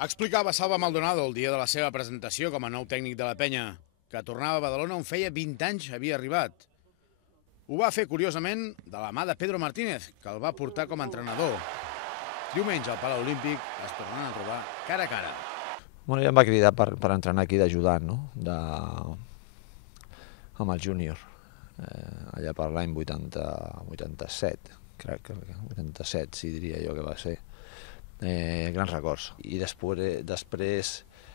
Explicava Salva Maldonado el dia de la seva presentació com a nou tècnic de la penya, que tornava a Badalona on feia 20 anys havia arribat. Ho va fer, curiosament, de la mà de Pedro Martínez, que el va portar com a entrenador. Diumenge al Palau Olímpic es tornaran a trobar cara a cara. Bueno, ja em va cridar per entrenar aquí d'ajudant, no? Amb el júnior, allà per l'any 87, crec que 87, sí, diria jo que va ser. Grans records. I després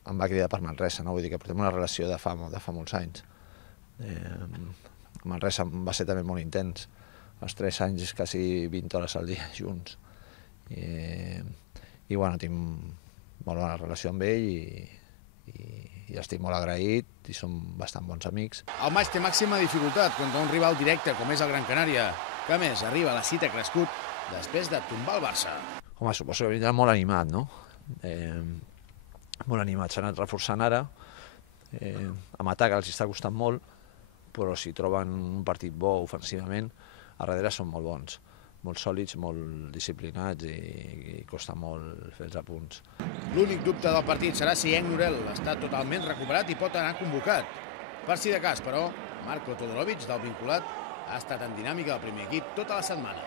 em va cridar per Manresa, no? Vull dir que portem una relació de fa molts anys. Manresa va ser també molt intens, els 3 anys quasi 20 hores al dia junts. I bueno, tinc molt bona relació amb ell i estic molt agraït i som bastant bons amics. El maig té màxima dificultat contra un rival directe com és el Gran Canària, que a més arriba a la cita crescut després de tombar el Barça. Home, suposo que vindrà molt animat, no? Molt animat, s'ha anat reforçant ara, amb atac els està costant molt, però si troben un partit bo ofensivament, a darrere són molt bons, molt sòlids, molt disciplinats i costa molt fer els apunts. L'únic dubte del partit serà si Henk Norell està totalment recuperat i pot anar convocat. Per si de cas, però, Marko Todorovic, del vinculat, ha estat en dinàmica del primer equip tota la setmana.